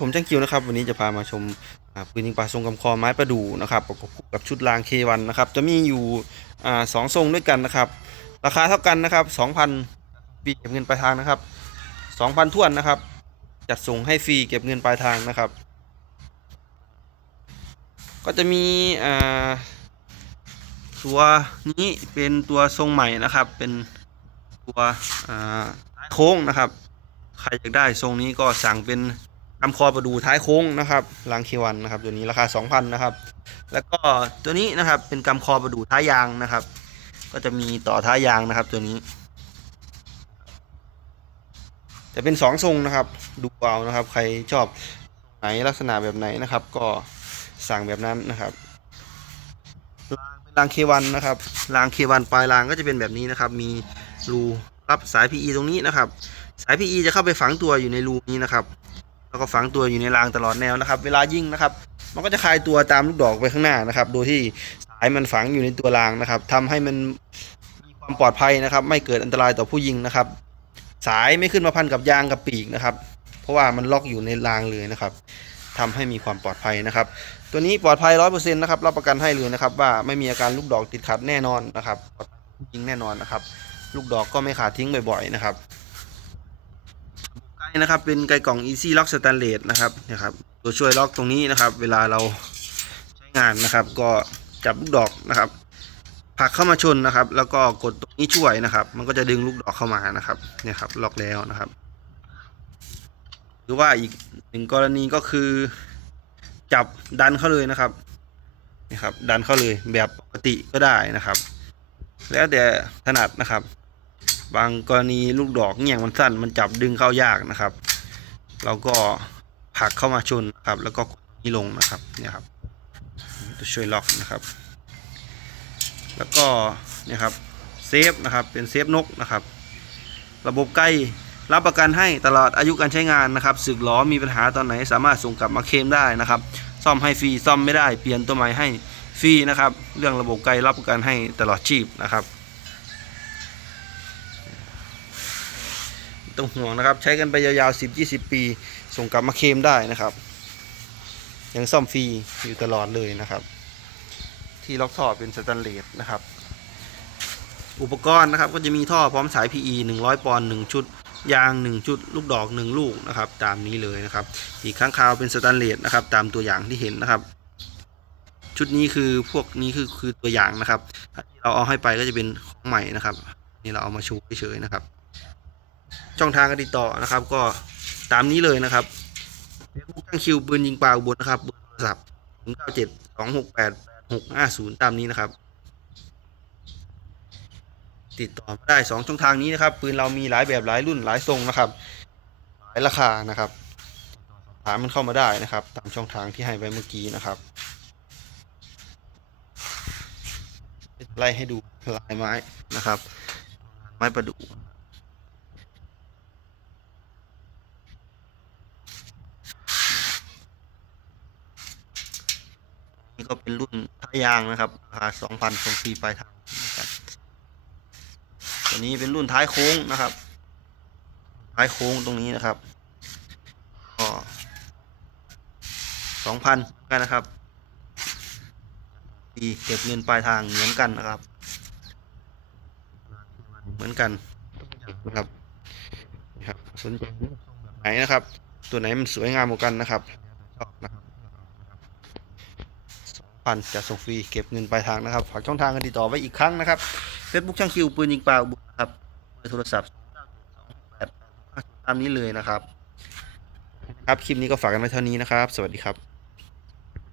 ผมจังคิวนะครับวันนี้จะพามาชมปืนยิงปลาทรงกำคอไม้ประดู่นะครับประกอบกับชุดรางเควันนะครับจะมีอยู่สองทรงด้วยกันนะครับ ราคาเท่ากันนะครับ 2,000ฟรีเก็บเงินปลายทางนะครับ 2,000ท้วนนะครับ จัดส่งให้ฟรีเก็บเงินปลายทางนะครับ ก็จะมีตัวนี้เป็นตัวทรงใหม่นะครับ เป็นตัวโค้งนะครับ ใครอยากได้ทรงนี้ก็สั่งเป็น กำคอประดูท้ายโค้งนะครับลังเควันนะครับตัวนี้ราคา 2,000นะครับ แล้วก็ตัวนี้นะครับเป็นกำคอประดูท้ายยางนะครับ ก็จะมีต่อท้ายยางนะครับ ตัวนี้ จะเป็นสองทรงนะครับ ดูเอานะครับ ใครชอบไหนลักษณะแบบไหนนะครับ ก็สั่งแบบนั้นนะครับรางเป็นรางเควันนะครับรางเควันปลายรางก็จะเป็นแบบนี้นะครับ มีรูรับสาย PE ตรงนี้นะครับ สาย PE จะเข้าไปฝังตัวอยู่ในรูนี้นะครับ แล้วก็ฝังตัวอยู่ในรางตลอดแนวนะครับ เวลายิงนะครับ มันก็จะคลายตัวตามลูกดอกไปข้างหน้านะครับ โดยที่สายมันฝังอยู่ในตัวรางนะครับทำให้มันมีความปลอดภัยนะครับ ไม่เกิดอันตรายต่อผู้ยิงนะครับ สายไม่ขึ้นมาพันกับยางกับปีกนะครับ เพราะว่ามันล็อกอยู่ในรางเลยนะครับทำให้มีความปลอดภัยนะครับ ตัวนี้ปลอดภัยร้อยเปอร์เซ็นต์นะครับรับประกันให้เลยนะครับ ว่าไม่มีอาการลูกดอกติดขัดแน่นอนนะครับปลอดยิงแน่นอนนะครับ ลูกดอกก็ไม่ขาดทิ้งบ่อยๆนะครับ นะครับ เป็นไกกล่อง Easy Lock Stainless นะครับนะครับ ตัวช่วยล็อกตรงนี้นะครับ เวลาเราใช้งานนะครับ ก็จับลูกดอกนะครับผลักเข้ามาชนนะครับ แล้วก็กดตรงนี้ช่วยนะครับ มันก็จะดึงลูกดอกเข้ามานะครับเนี่ยครับล็อกแล้วนะครับ หรือว่าอีกหนึ่งกรณีก็คือ จับดันเข้าเลยนะครับนี่ครับ ดันเข้าเลยแบบปกติก็ได้นะครับ แล้วแต่ถนัดนะครับ บางกรณีลูกดอกเงี่ยงมันสั้นมันจับดึงเข้ายากนะครับ เราก็ผลักเข้ามาชนนะครับ แล้วก็กดนี้ลงนะครับเนี่ยครับตัวช่วยล็อกนะครับ แล้วก็เนี่ยครับเซฟนะครับเป็นเซฟนกนะครับ ระบบใกล้รับประกันให้ตลอดอายุการใช้งานนะครับสึกล้อมีปัญหาตอนไหนสามารถส่งกลับมาเคลมได้นะครับ ซ่อมให้ฟรีซ่อมไม่ได้เปลี่ยนตัวใหม่ให้ฟรีนะครับ เรื่องระบบไกลรับประกันให้ตลอดชีพนะครับ ต้องห่วงนะครับ ใช้กันไปยาวๆ 10 20 ปี ส่งกลับมาเคมได้นะครับ ยังซ่อมฟรีอยู่ตลอดเลยนะครับ ที่ล็อกท่อเป็นสแตนเลสนะครับ อุปกรณ์นะครับก็จะมีท่อพร้อมสาย PE 100 ปอนด์1ชุด ยาง 1 ชุด ลูกดอก 1 ลูกนะครับ ตามนี้เลยนะครับ อีกข้างคาวเป็นสแตนเลสนะครับ ตามตัวอย่างที่เห็นนะครับชุดนี้คือพวกนี้คือคือตัวอย่างนะครับที่เราเอาให้ไปก็จะเป็นของใหม่นะครับ นี่เราเอามาชูเฉยๆนะครับ ช่องทางการติดต่อนะครับ ก็ตามนี้เลยนะครับเฟซบุ๊กตั้งคิวปืนยิงปลาอุบลนะครับเบอร์โทรศัพท์0 9 7 2 6 8 6 5 0 ตามนี้นะครับ ติดต่อมาได้ 2 ช่องทางนี้นะครับ ปืนเรามีหลายแบบหลายรุ่นหลายทรงนะครับ หลายราคานะครับถามมันเข้ามาได้นะครับ ตามช่องทางที่ให้ไว้เมื่อกี้นะครับไล่ให้ดูลายไม้นะครับ ไม้ประดู่ ก็เป็นรุ่นท้ายยางนะครับราคาสองพันส่งฟรีปลายทางนะครับตัวนี้เป็นรุ่นท้ายโค้งนะครับ ท้ายโค้งตรงนี้นะครับก็สองพันกันนะครับฟรีเก็บเงินปลายทางเหมือนกันนะครับ เหมือนกันนะครับนะครับสนใจไหนนะครับ ตัวไหนมันสวยงามกว่ากันนะครับชอบนะครับ พันจะส่งฟรีเก็บเงินปลายทางนะครับฝากช่องทางการติดต่อไว้อีกครั้งนะครับเฟซบุ๊กช่างคิวปืนยิงปลาอุบลครับเบอร์โทรศัพท์ตามนี้เลยนะครับ ครับคลิปนี้ก็ฝากกันไว้เท่านี้นะครับ สวัสดีครับ